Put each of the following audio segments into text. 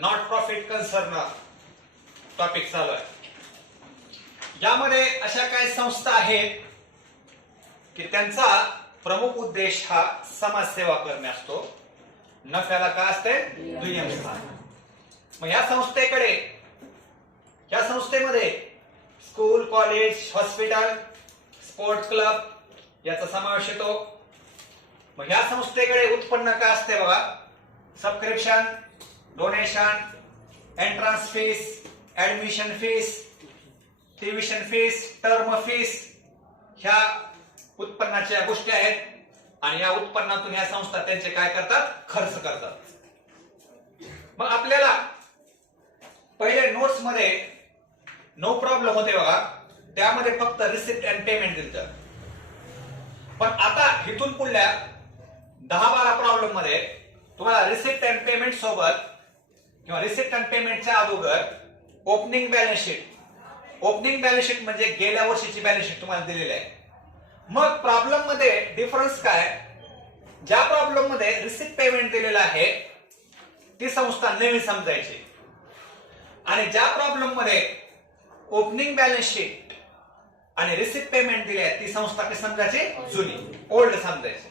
Not profit concern topic चालू आहे. यामध्ये अशा काही संस्था आहेत की त्यांचा प्रमुख उद्देश हा समाजसेवा करणे असतो. नफ्याला काय असते? दुय्यम स्थान. मग या संस्थेमध्ये school, college, hospital, sport club याचा समावेश येतो. मग या संस्थेकडे उत्पन्न काय असते बघा? Subscription, donation, entrance fees, admission fees, tuition fees, term fees ह्या उत्पन्नाच्या गोष्टी आहेत. आणि या उत्पन्नातून ह्या संस्था त्यांचे काय करतात? खर्च करतात. मग आपल्याला पहिले नोट्स मध्ये 9 प्रॉब्लेम होते बघा, त्यामध्ये फक्त रिसिप्ट अँड पेमेंट दिलं. पण आता इथून पुढल्या 10-12 प्रॉब्लेम मध्ये तुम्हाला रिसिप्ट अँड पेमेंट सोबत किंवा रिसिप्ट अँड पेमेंटच्या अगोदर ओपनिंग बॅलन्स शीट म्हणजे गेल्या वर्षीची बॅलन्स शीट तुम्हाला दिलेली आहे. मग प्रॉब्लेम मध्ये डिफरन्स काय? ज्या प्रॉब्लेम मध्ये रिसिप्ट पेमेंट दिलेलं आहे ती संस्था नवी समजायची आणि ज्या प्रॉब्लेम मध्ये ओपनिंग बॅलन्स शीट आणि रिसिप्ट पेमेंट दिली आहे ती संस्था कशी समजायची? जुनी, ओल्ड समजायची.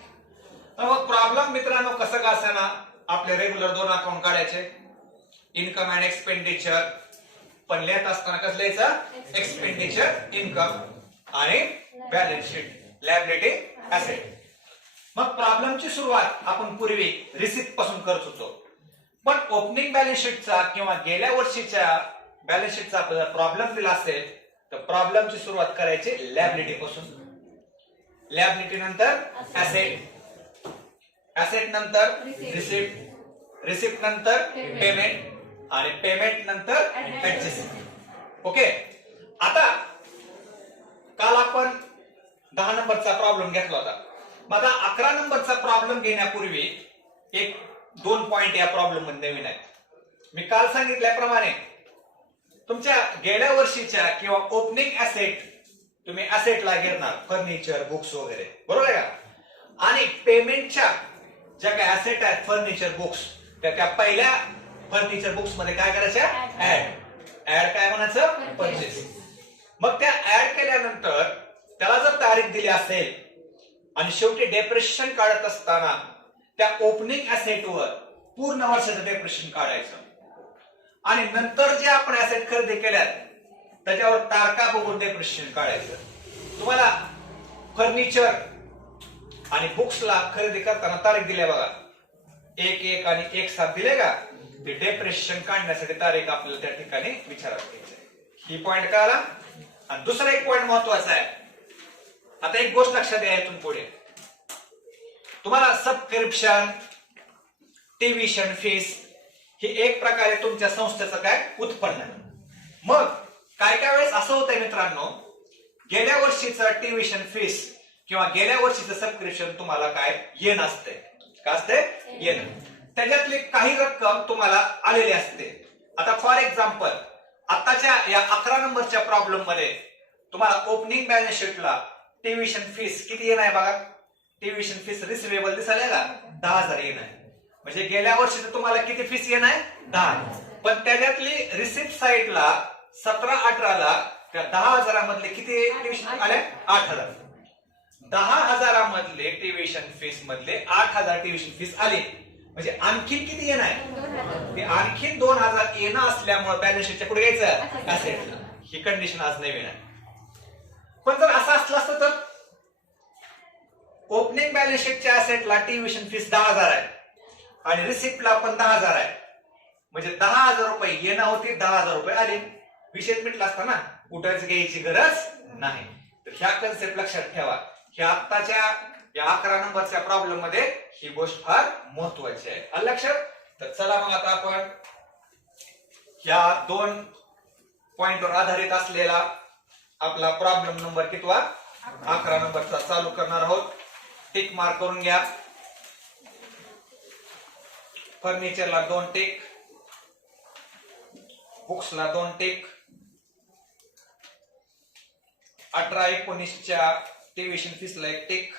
मग प्रॉब्लेम मित्रांनो कसं का असेना आपले रेग्युलर 2 अकाउंट काढायचे, इन्कम अँड एक्सपेंडिचर. पण लिहित असताना कसं लिहायचं? एक्सपेंडिचर, इन्कम आणि बॅलन्स शीट, लायबिलिटी, ऍसेट. मग प्रॉब्लेमची सुरुवात आपण पूर्वी रिसिप्ट पासून करत होतो. पण ओपनिंग बॅलन्स शीटचा किंवा गेल्या वर्षीच्या बॅलन्स शीटचा आपल्याला प्रॉब्लेम दिला असेल तर प्रॉब्लेमची सुरुवात करायची लायबिलिटी पासून. लायबिलिटी नंतर ऍसेट, ऍसेट नंतर रिसिप्ट, रिसिप्ट नंतर पेमेंट आणि पेमेंट नंतर ऍडजस्टमेंट. ओके. आता काल आपण 10 नंबरचा प्रॉब्लेम घेतला होता. मग आता 11 नंबरचा प्रॉब्लेम घेण्यापूर्वी 1-2 पॉइंट या प्रॉब्लेम मध्ये नवीन आहेत. मी काल सांगितल्याप्रमाणे तुमच्या गेल्या वर्षीच्या किंवा ओपनिंग ऍसेट तुम्ही ऍसेटला घेणार, फर्निचर, बुक्स वगैरे, बरोबर आहे का? आणि पेमेंटच्या ज्या काही ऍसेट आहेत, फर्निचर, बुक्स, त्या पहिल्या फर्निचर बुक्स मध्ये काय करायच्या? ऍड काय म्हणायचं? परचेस. मग त्या ऍड केल्यानंतर त्याला जर तारीख दिली असेल आणि शेवटी डेप्रिसिएशन काढत असताना त्या ओपनिंग ऍसेटवर पूर्ण वर्षाचं डेप्रिसिएशन काढायचं आणि नंतर जे आपण ऍसेट खरेदी केल्यात त्याच्यावर तारखा बघून डेप्रिसिएशन काढायचं. तुम्हाला फर्निचर आणि बुक्सला खरेदी करताना तारीख दिली बघा, 1-1 आणि 1-7 दिले का? ते डेप्रिसिएशन काढण्यासाठी तारीख आपल्याला त्या ठिकाणी विचारात घ्यायची. ही पॉइंट कळला. आणि दुसरा एक पॉइंट महत्वाचा आहे. आता एक गोष्ट लक्षात द्या, इथून पुढे तुम्हाला सबस्क्रिप्शन, ट्युशन फीस ही एक प्रकारे तुमच्या संस्थेचं काय? उत्पन्न आहे. मग काय वेळेस असं होतंय मित्रांनो, गेल्या वर्षीचं ट्युशन फीस किंवा गेल्या वर्षीचं सबस्क्रिप्शन तुम्हाला काय? येणं असते. काय असते? येणं. त्याच्यातली काही रक्कम तुम्हाला आलेली असते. आता फॉर एक्झाम्पल आताच्या या 11 नंबरच्या प्रॉब्लेम मध्ये तुम्हाला ओपनिंग बॅलन्स शीटला ट्युशन फीस किती येणार आहे बघा? ट्युशन फीस रिसिवेबल दिसायला का? 10,000 येणार आहे. म्हणजे गेल्या वर्षी तुम्हाला किती फीस येणार आहे? 10. पण त्याच्यातली रिसिप्ट साईडला 17-18ला त्या 10,000 मधले किती ट्युशन आले? 8,000. 10,000 मधले ट्युशन फीस मधले 8,000 ट्युशन फीस आले म्हणजे आणखी किती येणार आहे? ते आणखी 2,000 येणं असल्यामुळे बॅलन्स शीटच्या पुढे घ्यायचं ऍसेटला. ही कंडिशन आज नवीन आहे. पण जर असं असलं असतं तर ओपनिंग बॅलन्स शीटच्या ऍसेटला ट्युशन फीस 10,000 आहे आणि रिसिप्टला पण 10,000 आहे म्हणजे 10,000 रुपये येणं होते, 10,000 रुपये आले. विषय मिटला असता ना, कुठेच घ्यायची गरज नाही. तर ह्या कन्सेप्ट लक्षात ठेवा. ह्या आत्ताच्या या 11 नंबरच्या प्रॉब्लेम मध्ये ही गोष्ट फार महत्वाची आहे. आलं लक्षात? तर चला मग आता आपण ह्या 2 पॉइंटवर आधारित असलेला आपला प्रॉब्लेम नंबर कितवा? 11 नंबरचा चालू करणार आहोत. टिक मार्क करून घ्या. फर्निचरला 2 टिक, बुक्सला 2 टिक, 18-19च्या ट्युशन फीसला 1 टिक,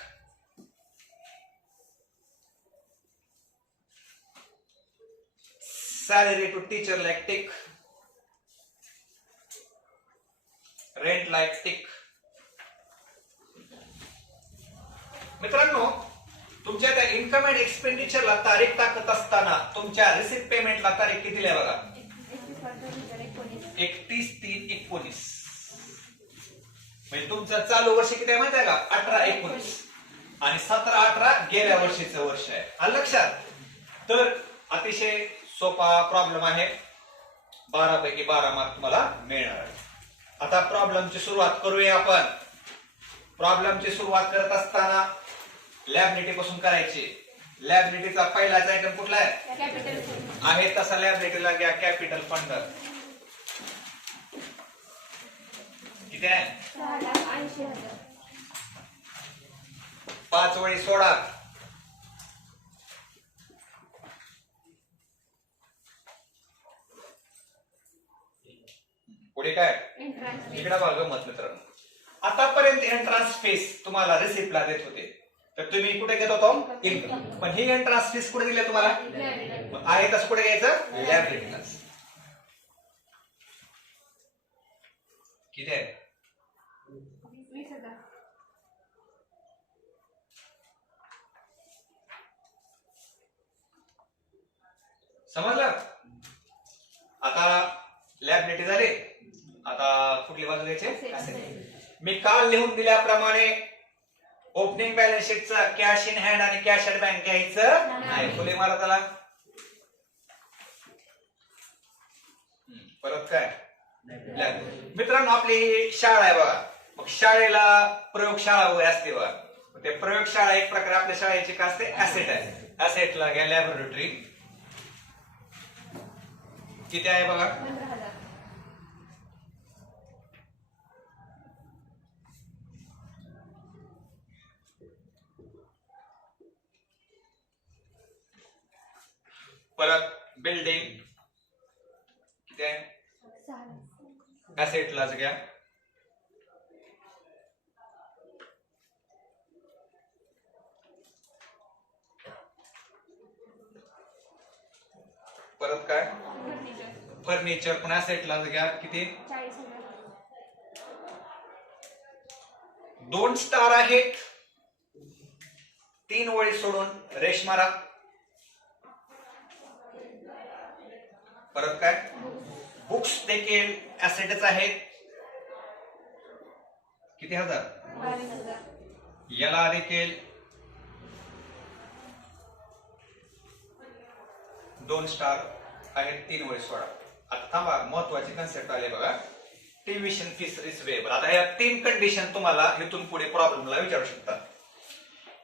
salary to teacher like tick, rent like tick. मित्रांनो, तुमच्या त्या इन्कम अँड एक्सपेंडिचरला तारीख टाकत असताना तुमच्या रिसिप्ट पेमेंटला तारीख किती आहे बघा, 31/3/19. म्हणजे तुमचं चालू वर्ष किती आहे माहिती आहे का, 18-19 आणि 17-18 गेल्या वर्षीचं वर्ष आहे. आलं लक्षात. तर अतिशय सोपा प्रॉब्लेम आहे, 12 पैकी 12 मार्क तुम्हाला मिळणार आहे. आता प्रॉब्लेमची सुरुवात करूया आपण. प्रॉब्लेमची सुरुवात करत असताना लॅबिलिटी पासून करायची. लॅबिलिटीचा पहिलाच आयटम कुठला आहे तसा लॅबिलिटीला घ्या कॅपिटल फंड. किती आहे, 6,80,000. 5 वळी सोडा. पुढे काय, इकडे बघा गंमत मित्रांनो. आतापर्यंत एंट्रान्स फीस तुम्हाला रिसिप्टला देत होते, तर तुम्ही कुठे घेत होतो, इन्कम. पण ही एंट्रान्स फीस कुठे दिली तुम्हाला, आहे तसं कुठे घ्यायचं, लॅबिलिटीला. किती आहे, 20,000. समजलं. आता लॅबिलिटी झाली. आता कुठली बाजू द्यायची, मी काल लिहून दिल्याप्रमाणे ओपनिंग बॅलन्स शीटचा कॅश इन हँड आणि कॅश ॲट बँक घ्यायचं नाही. फुले मारा त्याला. परत काय, मित्रांनो आपली ही शाळा आहे बघा. मग शाळेला प्रयोगशाळा वगैरे असते बघा. ते प्रयोगशाळा एक प्रकारे आपल्या शाळेची काय असते, ऍसेट आहे. ऍसेटला घ्या लॅबोरेटरी. किती आहे बघा, 15,000. परत बिल्डिंग किती आहे, 6,000. ऍसेटलाच घ्या. परत काय, फर्निचर पण ऍसेटलाच घ्या. किती, 40,000. 2 स्टार आहेत. 3 वळी सोडून रेश मारा. परत काय, बुक्स देखील ऍसेटच आहेत. किती हजार, 22,000. याला देखील 2 स्टार आहेत. 3 वळी सोडा. आता थांबा, महत्वाची कन्सेप्ट आले बघा, ट्युशन फीस रिसिवेबल. आता या 3 कंडिशन तुम्हाला इथून पुढे प्रॉब्लेमला विचारू शकता.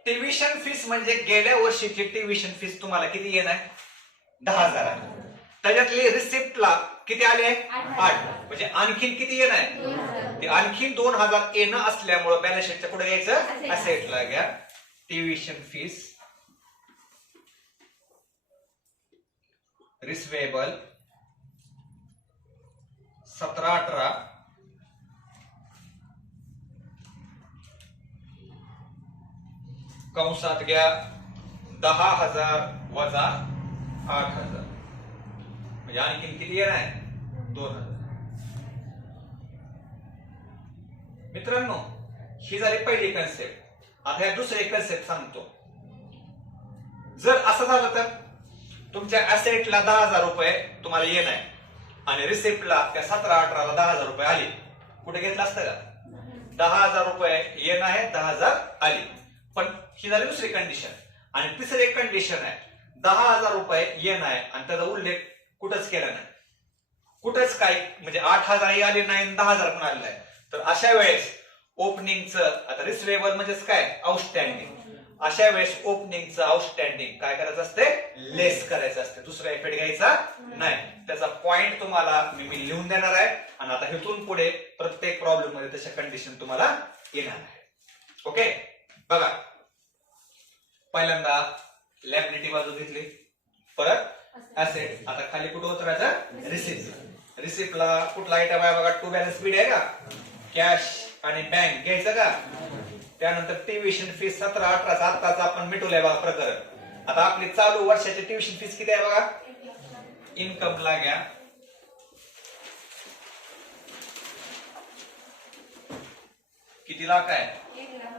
ट्युशन फीस म्हणजे गेल्या वर्षीची ट्युशन फीस तुम्हाला किती येणार, 10,000 आहे. त्याच्यातली रिसिप्टला किती आले, 8. म्हणजे आणखीन किती येणार, 2,000. ते आणखीन 2,000 येणं असल्यामुळे बॅलन्स शीटच्या पुढे घ्यायचं, असेटला घ्या. ट्युशन फीस रिसिवेबल 17-18 कंसात घ्या 10,000 वजा 8,000 म्हणजे आणखीन किती येणार, 2,000. मित्रांनो ही झाली पहिली कन्सेप्ट. आता या दुसरी कन्सेप्ट सांगतो. जर असं झालं तर तुमच्या ऍसेटला 10,000 रुपये तुम्हाला येणार आहे आणि रिसिप्टला त्या 17-18ला 10,000 रुपये आली. कुठे घेतलं असतं का, 10,000 रुपये येणं आहे, 10,000 आली. पण ही झाली दुसरी कंडिशन. आणि तिसरी एक कंडिशन आहे, 10,000 रुपये येणं आहे आणि त्याचा उल्लेख कुठंच केला नाही, कुठंच काही म्हणजे 8,000 आले नाही, 10,000 पण आलेलं आहे. तर अशा वेळेस ओपनिंगचं, आता रिसिवेबल म्हणजेच काय, आउटस्टँडिंग. अशा वेळेस ओपनिंगचं आउटस्टँडिंग काय करायचं असते, लेस करायचं असते. दुसरा इफेक्ट घ्यायचा नाही. त्याचा पॉइंट तुम्हाला मी लिहून देणार आहे आणि आता इथून पुढे प्रत्येक प्रॉब्लेम मध्ये तशा कंडिशन तुम्हाला येणार आहे. ओके बघा, पहिल्यांदा लॅबिलिटी बाजू घेतली, परत ऍसेट. आता खाली कुठं उतरायचं, रिसिप्ट. रिसिप्टला कुठला आयटम आहे बघा, टू बॅलन्स बीड आहे का, कॅश आणि बँक घ्यायचं का. त्यानंतर ट्युशन फीस 17-18 आत्ताच आपण मिटवलंय बघा प्रकरण. आता आपली चालू वर्षाची ट्युशन फीस किती आहे बघा, इन्कमला घ्या. किती लाख आहे? 1 लाख.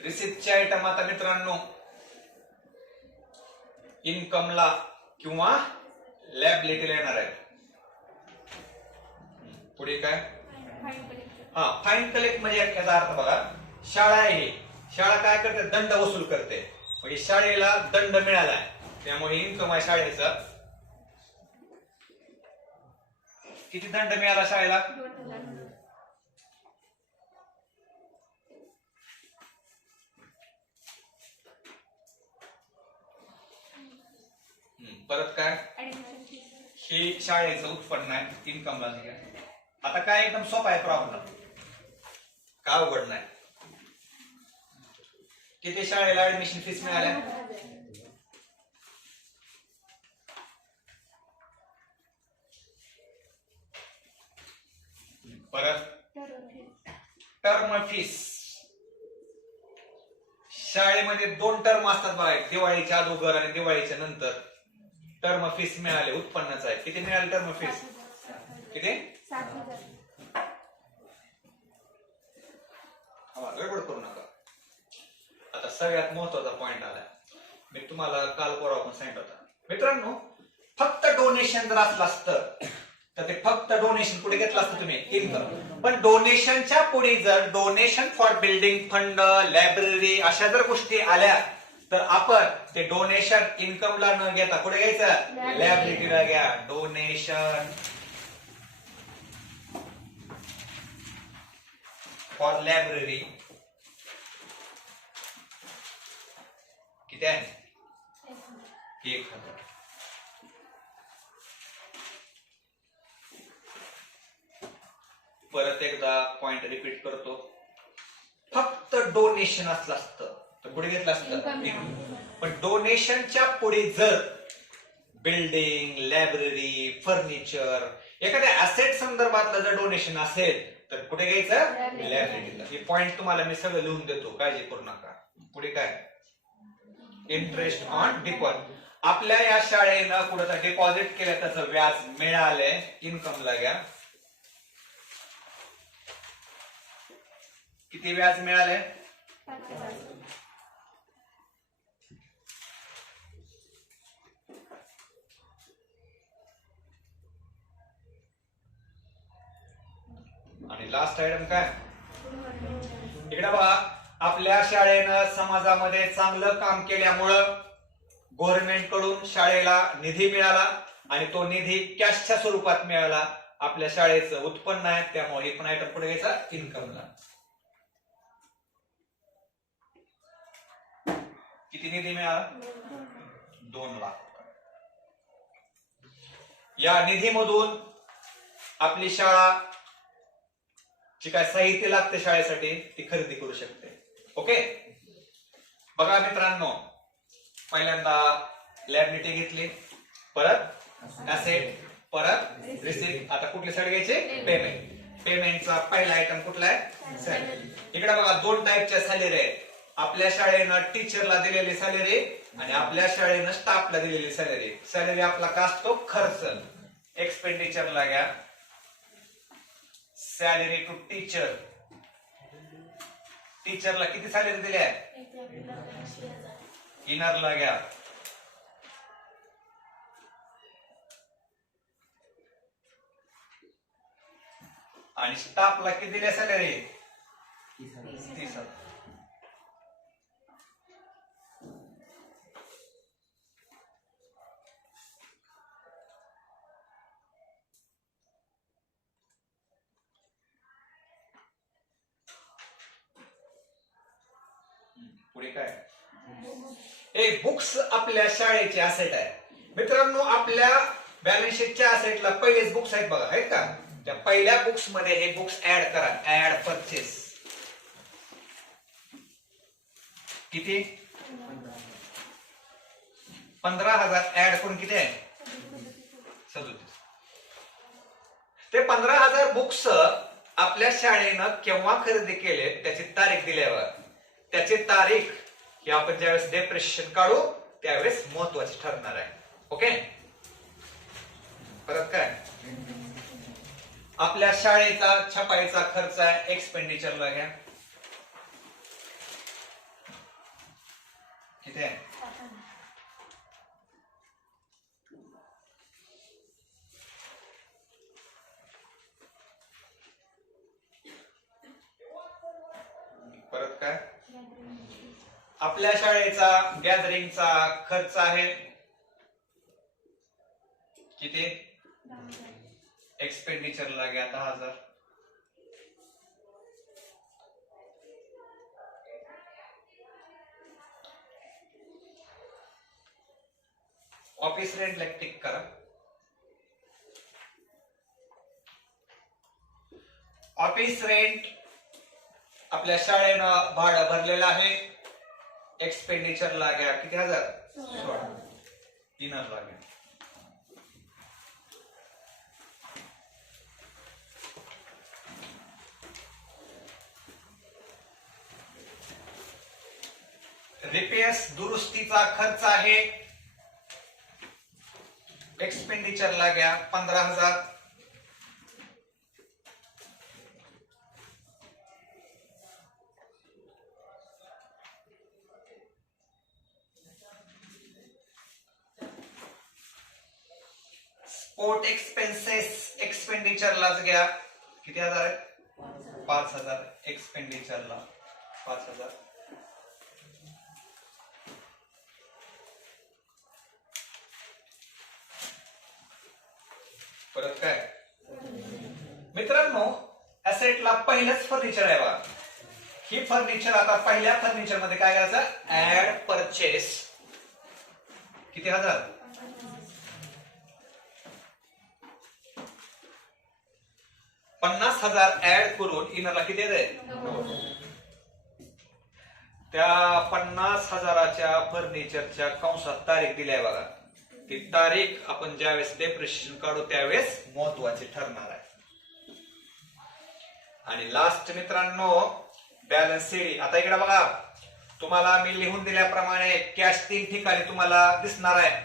रिसिप्टचे आयटम आता मित्रांनो इन्कमला किंवा लॅबिलिटीला येणार आहे. पुढे काय? Fine collector. हा, फाईन कलेक्ट म्हणजे याचा अर्थ बघा, शाळा आहे, शाळा काय करते? दंड वसूल करते. म्हणजे शाळेला दंड मिळालाय त्यामुळे इन्कम आहे शाळेचा. किती दंड मिळाला शाळेला? 2,000. परत काय? Admission fees. हे शाळेचं उत्पन्न आहे, इन्कमला घ्या. आता काय एकदम सोपा आहे प्रॉब्लेम, का अवघड नाही. किती शाळेला ऍडमिशन फीस मिळाल्या? परत टर्म फीस. शाळेमध्ये 2 टर्म असतात बघा, दिवाळीच्या अगोदर आणि दिवाळीच्या नंतर. टर्म फीस मिळाले, उत्पन्नाच आहे. किती मिळाले टर्म फीस? किती? 7,000. गडबड करू नका. आता सगळ्यात महत्वाचा पॉइंट आला, मी तुम्हाला काल परवा पण सांगितलं होता मित्रांनो. फक्त डोनेशन जर असलं असतं तर ते फक्त डोनेशन पुढे घेतलं असतं तुम्ही इन्कम. पण डोनेशनच्या पुढे जर donation for building fund, library अशा जर गोष्टी आल्या तर आपण ते डोनेशन इन्कमला न घेता पुढे घ्यायचं, लायबिलिटीला घ्या. डोनेशन फॉर लायब्ररी किती आहे? 1,000. परत एकदा पॉइंट रिपीट करतो, फक्त डोनेशन असलं असतं तर पुढे घेतलं असतं. पण डोनेशनच्या पुढे जर बिल्डिंग, लायब्ररी, फर्निचर, एखाद्या ऍसेट संदर्भातलं जर डोनेशन असेल तर कुठे घ्यायचं? लायबिलिटीला. हे पॉइंट तुम्हाला मी सगळं लिहून देतो, काळजी करू नका. पुढे काय? Interest on deposit. आपल्या या शाळेनं कुठं डिपॉझिट केलं त्याचं व्याज मिळालंय, इन्कमला घ्या. किती व्याज मिळाले? 5,000. आणि लास्ट आयटम काय? इकडे बघा, आपल्या शाळेनं समाजामध्ये चांगलं काम केल्यामुळं गव्हर्नमेंट कडून शाळेला निधी मिळाला आणि तो निधी कॅशच्या स्वरूपात मिळाला. आपल्या शाळेचं उत्पन्न आहे त्यामुळे हे पण आयटम पुढे घ्यायचा इन्कमला. किती निधी मिळाला? 2 लाख. या निधीमधून आपली शाळा जी काय साहित्य लागते शाळेसाठी ती खरेदी करू शकते. ओके, बघा मित्रांनो, पहिल्यांदा लॅबिलिटी घेतली, परत ऍसेट, परत रिसिप्ट. आता कुठली साईड घ्यायची? पेमेंट. पेमेंटचा पहिला आयटम कुठला आहे? सॅलरी. इकडे बघा 2 टाईपच्या सॅलरी आहेत. आपल्या शाळेनं टीचरला दिलेली सॅलरी आणि आपल्या शाळेनं स्टाफला दिलेली सॅलरी. सॅलरी आपला का असतो? खर्च. एक्सपेंडिचरला घ्या, सॅलरी टू टीचर. टीचरला किती सॅलरी दिली आहे? 1,80,000. इनरला घ्या, आणि स्टाफला किती दिली सॅलरी? 30,000. पुढे काय? एक बुक्स आपल्या शाळेचे असेट आहे मित्रांनो. आपल्या बॅलन्स शीटच्या असेटला पहिलेच बुक्स आहेत बघा, आहेत का? त्या पहिल्या बुक्स मध्ये हे बुक्स ऍड करा. Add purchase. किती? 15,000 ऍड करून किती आहे? 37. ते 15,000 बुक्स आपल्या शाळेनं केव्हा खरेदी केले त्याची तारीख दिल्यावर त्याची तारीख ही आपण ज्यावेळेस डेप्रिशिएशन काढू त्यावेळेस महत्वाची ठरणार आहे. ओके, परत काय आपल्या शाळेचा छपाईचा खर्च आहे, एक्सपेंडिचरला घ्या. किती आहे? परत काय आपल्या शाळेचा गॅदरिंगचा खर्च आहे किती? एक्सपेंडिचरला घ्या 10,000. ऑफिस रेंटला टिक करा. ऑफिस रेंट आपल्या शाळेनं भाडं भरलेलं आहे. एक्सपेंडिचरला घ्या किती? 1000. 16. इनरला घ्या. रिपेअर्स दुरुस्तीचा खर्च आहे, एक्सपेंडिचरला घ्या 15,000. स्पोर्ट एक्सपेन्सेस एक्सपेंडिचरलाच घ्या किती? 1000. 5,000. एक्सपेंडिचरला 5,000. परत काय मित्रांनो, असेटला पहिलंच फर्निचर आहे बघा. ही फर्निचर आता पहिल्या फर्निचर मध्ये काय करायचं? ऍड परचेस किती? 1000. 50,000 ऍड करून इनरला किती येते? त्या 50,000च्या फर्निचरच्या कंसात तारीख दिली आहे बघा. ती तारीख आपण ज्यावेळेस डेप्रिशिएशन काढू त्यावेळेस महत्वाची ठरणार आहे. आणि लास्ट मित्रांनो बॅलन्स शीट. आता इकडे बघा, तुम्हाला मी लिहून दिल्याप्रमाणे कॅश 3 ठिकाणी तुम्हाला दिसणार आहे.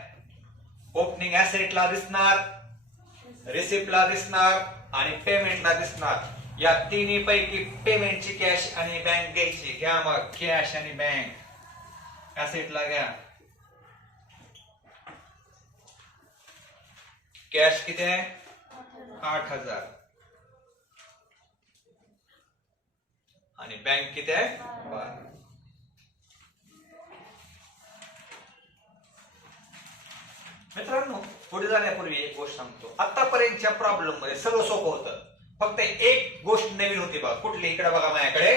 ओपनिंग ऍसेटला दिसणार, रिसिप्टला दिसणार आणि पेमेंटला दिसणार. या तिन्ही पैकी पेमेंटची कॅश आणि बँक घ्यायची. घ्या मग कॅश आणि बँक. ऍसेटला घ्या. कॅश किती आहे? 8,000. आणि बँक किती आहे? 12. मित्रांनो पुढे जाण्यापूर्वी एक गोष्ट सांगतो. आतापर्यंतच्या प्रॉब्लेम मध्ये सगळं सोपं होतं, फक्त एक गोष्ट नवीन होती बघा. कुठली? इकडे बघा माझ्याकडे.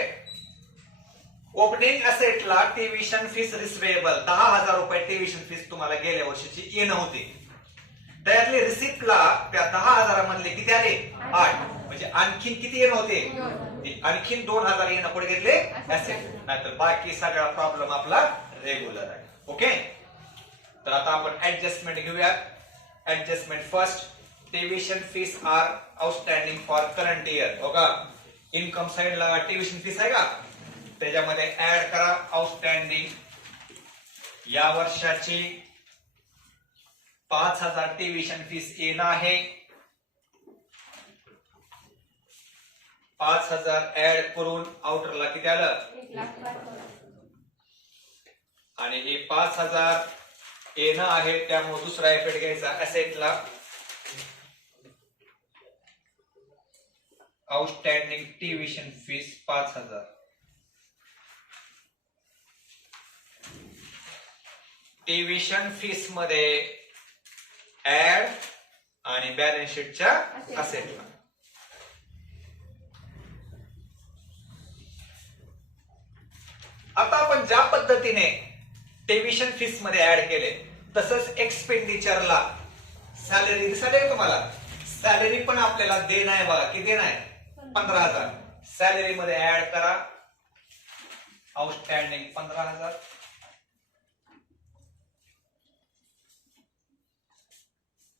ओपनिंग असेटला ट्युशन फीस रिसिवेबल 10,000 रुपये ट्युशन फीस तुम्हाला गेल्या वर्षीची येणं होती. त्यातले रिसिप्टला त्या 10,000 मधले किती आले? 8. म्हणजे आणखीन किती येणं होते? आणखीन 2,000 येणं पुढे घेतले असेट. नाहीतर बाकी सगळा प्रॉब्लेम आपला रेग्युलर आहे. ओके, तर आता आपण ऍडजस्टमेंट घेऊयात. Adjustment first. Tuition fees are outstanding for current year. बघा इन्कम साइडला ट्युशन फीस आहे का? त्याच्यामध्ये ऍड करा आउटस्टँडिंग या वर्षाची 5,000 ट्युशन फीस येणं आहे. 5,000 ऍड करून आउटरला किती आलं? 1,12,000. आणि हे 5,000 येणं आहे, त्यामुळे दुसरा इफेक्ट घ्यायचा असेटला. Outstanding tuition fees 5,000. Tuition fees मध्ये ऍड आणि बॅलन्स शीटच्या असेटला. आता आपण ज्या पद्धतीने ट्युशन फीस मध्ये ऍड केले तसंच एक्सपेंडिचरला सॅलरी दिसायला तुम्हाला. सॅलरी पण आपल्याला देणं आहे बघा. किती देणं आहे? 15,000. सॅलरी मध्ये ऍड करा आउटस्टँडिंग 15,000.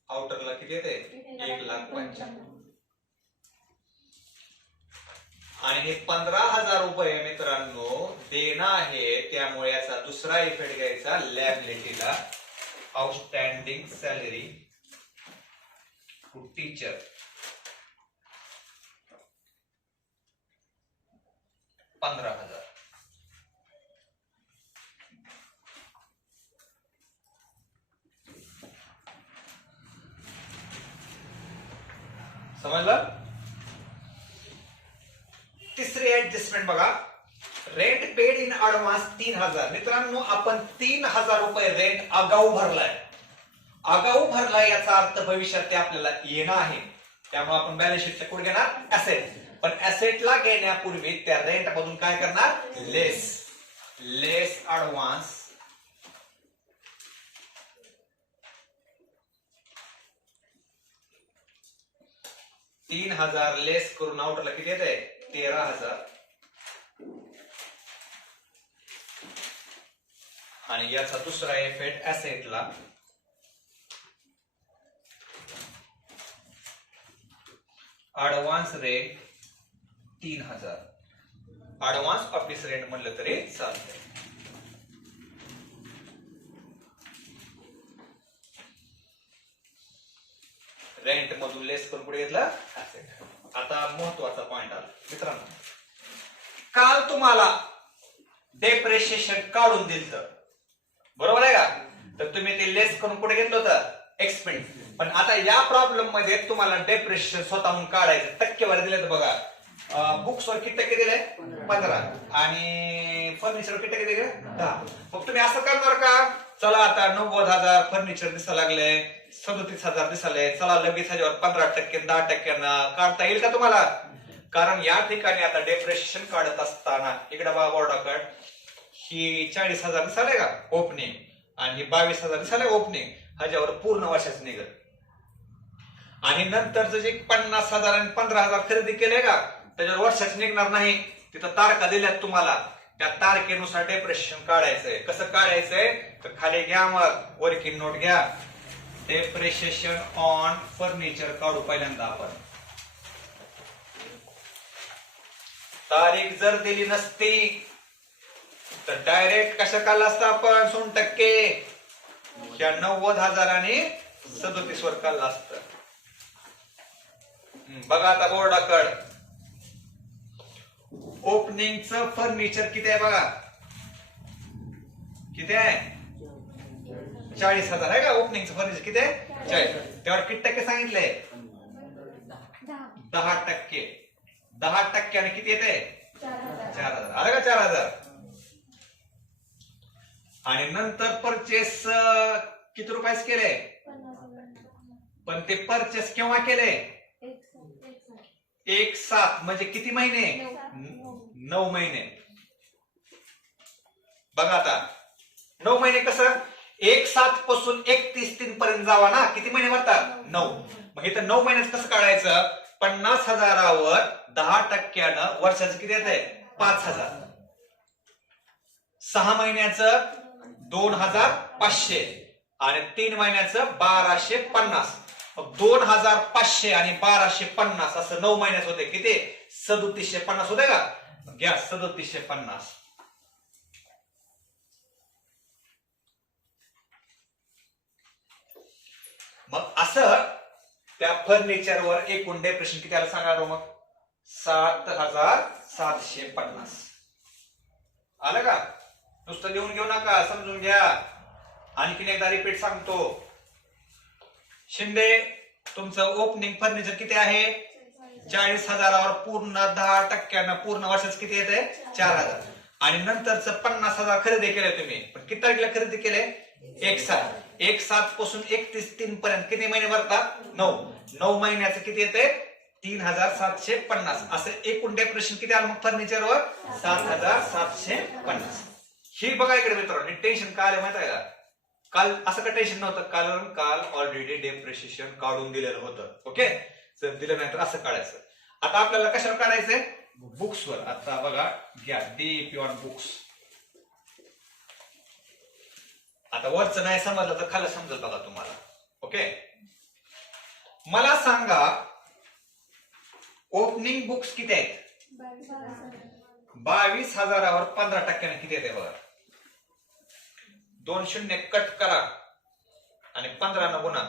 आउटरला किती येते? 1,95,000. आणि हे 15,000 रुपये मित्रांनो देणं आहे, त्यामुळे याचा दुसरा इफेक्ट घ्यायचा लॅबिलिटीला. Outstanding salary to teacher 15,000. समजलं? तिसरी ऍडजस्टमेंट बघा. Rent paid in advance 3,000. मित्रांनो आपण 3,000 रुपये रेंट आगाऊ भरलाय. आगाऊ भरलाय याचा अर्थ भविष्यात ते आपल्याला येणं आहे, त्यामुळे आपण बॅलन्स शीटच्या कुठे घेणार ऍसेट. पण ऍसेटला घेण्यापूर्वी त्या रेंट मधून काय करणार लेस ऍडव्हान्स. तीन 3,000 लेस करून आउटला किती येते 13,000. आणि याचा दुसरा इफेक्ट ऍसेटला. Advance rent 3,000. Advance office rent म्हणलं तरी चालतंय. रेंट मधून लेस करून पुढे घेतलं ऍसेट. आता महत्वाचा पॉइंट आला मित्रांनो. काल तुम्हाला डेप्रिशिएशन काढून दिलं, बरोबर आहे का? तर तुम्ही ते लेस करून पुढे घेतलं होतं एक्सपेन्स. पण आता या प्रॉब्लेम मध्ये तुम्हाला डेप्रिशिएशन स्वतःहून काढायचं. टक्केवारी दिले बघा. बुक्सवर किती टक्के दिले 15 आणि फर्निचर किती टक्के दिले 10. मग तुम्ही असं करणार का, चला आता 90,000 फर्निचर दिसायला लागले, 37,000 दिसायले, चला लगेच ह्याच्यावर 15% 10% काढता येईल का तुम्हाला? कारण या ठिकाणी आता डेप्रिशिएशन काढत असताना इकडे बघा बोर्डाकड ही 40,000 दिसाले का ओपनिंग आणि ही 22,000 दिसाले ओपनिंग. ह्याच्यावर पूर्ण वर्षाचं निघत. आणि नंतरचं जे 50,000 आणि 15,000 खरेदी केले का त्याच्यावर वर्षाचं निघणार नाही. तिथं तारखा दिल्यात तुम्हाला, त्या तारखेनुसार डेप्रिशिएशन काढायचंय. कसं काढायचंय तर खाली घ्या, मग वर्किंग नोट घ्या. डेप्रिशिएशन ऑन फर्निचर काढू पहिल्यांदा आपण. तारीख जर दिली नसती तर डायरेक्ट कशा काढला असता आपण 100%. ह्या 90,000 आणि 37 वर काढला असतं. बघा आता बोर्डाकड ओपनिंगचं फर्निचर किती आहे बघा. किती आहे 40,000 आहे का ओपनिंगचं फर्निचर किती आहे 40. त्यावर किती टक्के सांगितले 10%. 10% किती येते 4,000. आलं का 4,000. आणि नंतर परचेस किती रुपयास केले, पण ते परचेस केव्हा केले 1/7 म्हणजे किती महिने 9 महिने. बघा आता 9 महिने कसं 1/7 पासून 31/3 पर्यंत जावा ना, किती महिने भरतात 9. मग इथं 9 महिन्यात कसं काढायचं 50,000वर 10% वर्षाचं किती येत आहे 5,000. 6 महिन्याचं 2,500 आणि 3 महिन्याचं 1,250. 2,500 आणि 1,250 असं 9 महिन्यात होते. किती 3,750 होते का. घ्या 3,750. मग असं त्या फर्निचरवर एकूण डेप्रिशिएशन किती आलं सांगा मग 7,750 आलं का. नुसतं लिहून घेऊ नका, समजून घ्या. आणखीन एकदा रिपीट सांगतो. शिंदे तुमचं ओपनिंग फर्निचर किती आहे 40,000वर पूर्ण 10% पूर्ण वर्षाचं किती येते 4,000. आणि नंतरच 50,000 खरेदी केले तुम्ही, पण किती तारखेला खरेदी केले 1/7. 1/7 पासून 31/3 पर्यंत किती महिने भरतात 9 महिन्याचं किती येते 3,750. असं एकूण डेप्रिशिएशन किती आलं मग फर्निचरवर 7,750. ही बघा इकडे मित्रांनो टेन्शन काय आलं माहिती आहे का. काल असं का टेन्शन नव्हतं, कारण काल ऑलरेडी डेप्रिशिएशन काढून दिलेलं होतं. ओके, जर दिलं नाही तर असं काढायचं. आता आपल्याला कशावर काढायचंय बुक्सवर. आता बघा घ्या डीपी ऑन बुक्स. आता वरचं नाही समजलं तर खाली समजलं बघा तुम्हाला. ओके, मला सांगा ओपनिंग बुक्स किती आहेत 22,000वर 15% किती येते बघा. 2 शून्य कट करा आणि 15 न गुणा.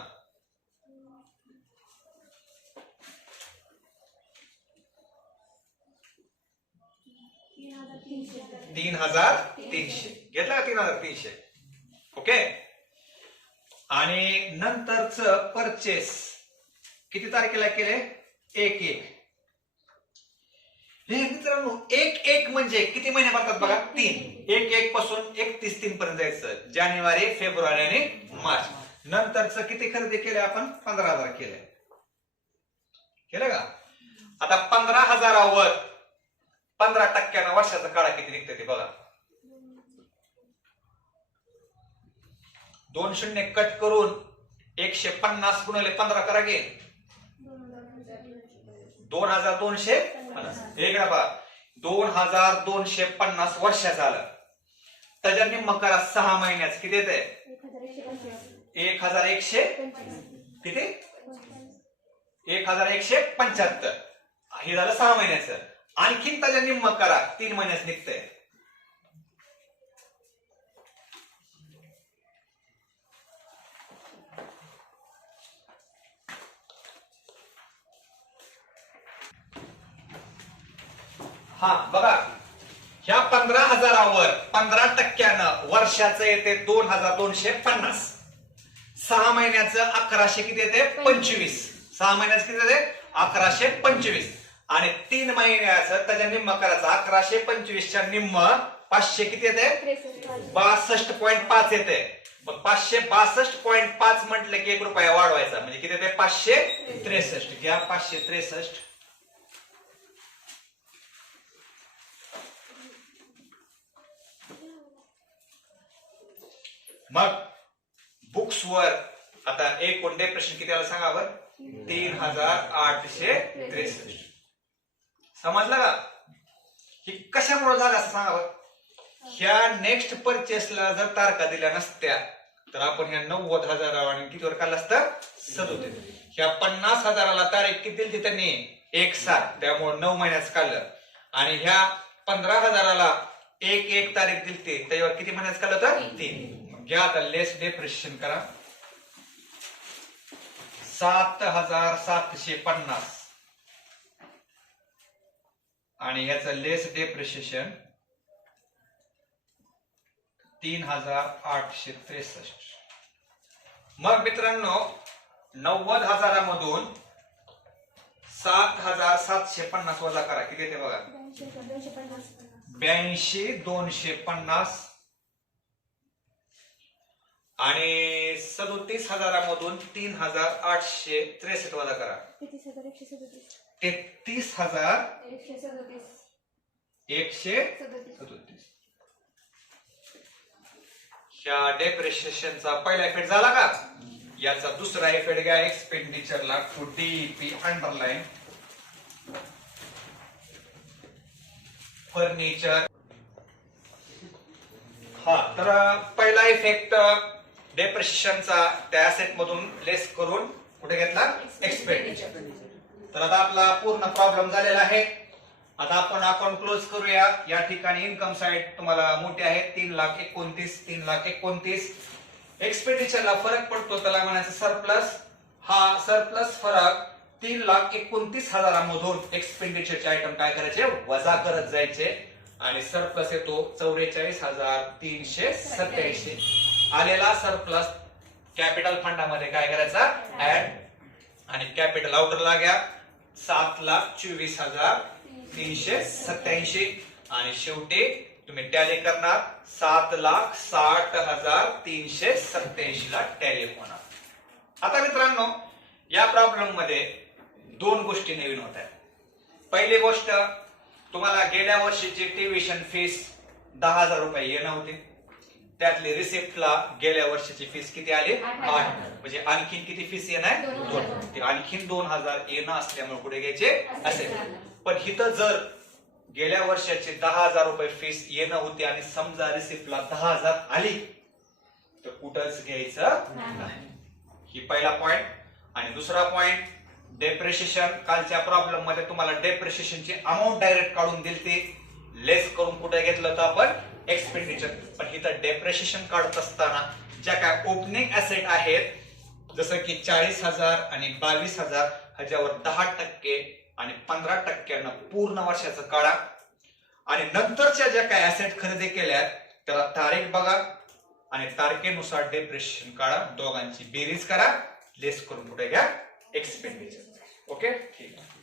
3,300 घेतला का 3,300. ओके. आणि नंतरच परचेस किती तारखेला केले? 1/1. हे मित्रांनो 1/1 म्हणजे किती महिने पडतात बघा? 3. 1/1 पासून 31/3 पर्यंत जायचं. जानेवारी, फेब्रुवारी आणि मार्च. नंतरच किती खरेदी केले आपण? 15,000 केले. केलं का? आता 15,000वर 15% वर्षाचा काळा किती निघते ते बघा. 2 शून्य कट करून 150 गुणिले 15 करा गे. 2,250. एक ना बघा 2,250 वर्षाचं आलं. त्याच्या निम्म करा 6 महिन्याच किती येते? 1,100 किती? 1,175. हे झालं 6 महिन्याचं. आणखीन त्याच्या निम्म करा 3 महिन्याच निघतंय. हा बघा ह्या 15,000वर 15% वर्षाचं येते 2,250. 6 महिन्याचं 1,100 किती येते? 25. 6 महिन्याचं किती येते? 1,125. आणि 3 महिन्याचं त्याच्या निम्म करायचं. 1,125च्या निम्म 500 किती येते? 62.5 येते. मग 562.5 म्हटलं की 1 रुपया वाढवायचा म्हणजे किती येते? 563. घ्या 563. मग बुक्स वर आता एकूण डेप्रेशन किती आलं सांगा बरं? 3,863. समजलं का? ही कशामुळे झालं असं सांगा बरं? ह्या नेक्स्ट परचेसला जर तारखा दिल्या नसत्या तर आपण ह्या 90,000 आणि कितीवर काढलं असतं? 37. ह्या 50,000ला तारीख किती दिली त्यांनी? 1/7. त्यामुळे 9 महिन्याच काढलं. आणि ह्या 15,000ला 1/1 तारीख दिली त्याच्यावर किती महिन्याच काढलं तर? 3. घ्या आता लेस डेप्रिशिएशन करा. 7,750 आणि ह्याचं लेस डेप्रिशिएशन 3,863. मग मित्रांनो 90,000मधून 7,750 वजा करा किती येते बघा? 82,250. आणि 37,000मधून 3,863 वजा करा. 33,137. ह्या डेप्रिशिएशनचा पहिला इफेक्ट झाला का? याचा दुसरा इफेक्ट घ्या एक्सपेंडिचरला. To DP underline furniture. हा तर पहिला इफेक्ट डेप्रिशिएशनचा त्या ऍसेट मधून लेस करून कुठे घेतला? एक्सपेंडिचर. तर आता आपला पूर्ण प्रॉब्लेम झालेला आहे. आता आपण अकाउंट क्लोज करूया. या ठिकाणी इन्कम साइड तुम्हाला मोठी आहे 3,29,00,000. 3,29,00,000. एक्सपेंडिचरला फरक पडतो त्याला म्हणायचं सरप्लस. हा सरप्लस फरक 3,29,000 एक्सपेंडिचरचे आयटम काय करायचे? वजा करत जायचे. आणि सरप्लस येतो 44,387. आलेला सरप्लस कॅपिटल फंडामध्ये काय करायचा? ऍड. आणि कॅपिटल आउटरला घ्या 7,24,387. आणि शेवटी तुम्ही टॅली करणार 7,60,387 ला टॅली होणार. आता मित्रांनो या प्रॉब्लेम मध्ये 2 गोष्टी नवीन होत आहेत. पहिली गोष्ट तुम्हाला गेल्या वर्षीची ट्युशन फीस 10,000 रुपये येणं होते. त्यातली रिसिप्टला गेल्या वर्षीची फीस किती आली? 8. म्हणजे आणखीन किती फीस येणार? 2. आणखीन 2,000 येणं असल्यामुळे कुठे घ्यायचे? असेल. पण इथं जर गेल्या वर्षाची 10,000 रुपये फीस येणं होती आणि समजा रिसिप्टला 10,000 आली तर कुठंच घ्यायचं नाही. ही पहिला पॉइंट. आणि दुसरा पॉइंट डेप्रिशिएशन कालच्या प्रॉब्लेम मध्ये तुम्हाला डेप्रिशिएशनची अमाऊंट डायरेक्ट काढून दिली ती लेस करून कुठे घेतलं तर आपण एक्सपेंडिचर. पण इथं डेप्रिशिएशन काढत असताना ज्या काय ओपनिंग ऍसेट आहेत जसं की 40,000 आणि 22,000 ह्याच्यावर 10% आणि 15% पूर्ण वर्षाचं काढा. आणि नंतरच्या ज्या काय ऍसेट खरेदी केल्या त्याला तारीख बघा आणि तारखेनुसार डेप्रिशिएशन काढा. दोघांची बेरीज करा, लेस करून कुठे घ्या एक्सपेंडिचर. ओके, ठीक आहे.